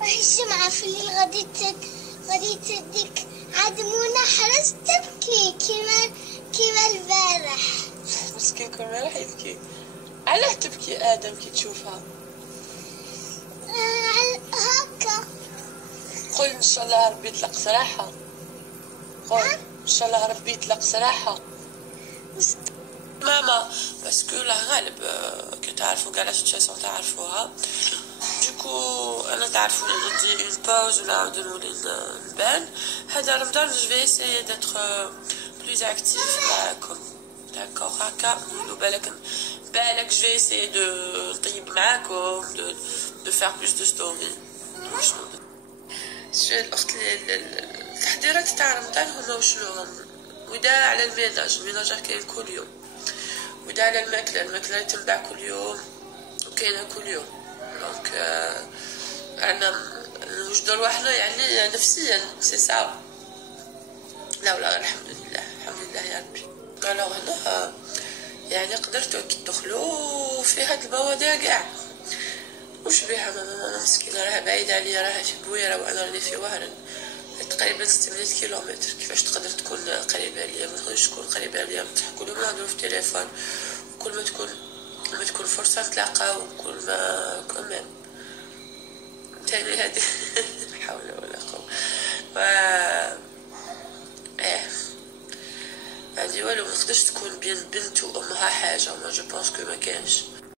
راح الجمعة في الليل غادي تديك عاد منى حرس تبكي كيما البارح. مسكين كل ما راح يبكي. علاه تبكي ادم كي تشوفها؟ هكا. قول ان شاء الله ربي يطلق سراحه. قول ان شاء الله ربي يطلق سراحه. ماما باسكو لا غالب كي تعرفوا كاع لا سيتياسيون تعرفوها. دوكو انا تعرفوا ندي اون باوز ولا نعاودو نولي نبان. هذا رمضان جو في اسيي داتر بلوز اكتيف معاكم. داكوغ هكا نقولو بالك جو في اسيي دو نطيب معاكم دو فار بلوس دو ستوري. شنو الاخت التحضيرات تاع رمضان هما وشنو هم؟ ودا على الميناج كاين كل يوم، ودا على الماكله تنباع كل يوم وكاينه كل يوم. دونك انا نوجدو رواحنا يعني نفسيا سي سا. لا ولا الحمد لله يا ربي. الوغ هنا يعني قدرتو كي تدخلو في هاد المواضيع كاع. وش بيها ماما مسكينه راها بعيده عليا، راها في بويره وانا راني في وهران تقريبا 600 كيلومتر. كيفاش تقدر تكون قريبه عليا؟ ما تقدرش تكون قريبه عليا، كل ما نهضروا في التليفون وكل ما تكون فرصه نتلاقاو وكل ما كمان تاني هادي لا حول ولا قوه هادي والو. ما تقدرش تكون بين بنت وامها حاجه. ما جو بونس كو ما كانش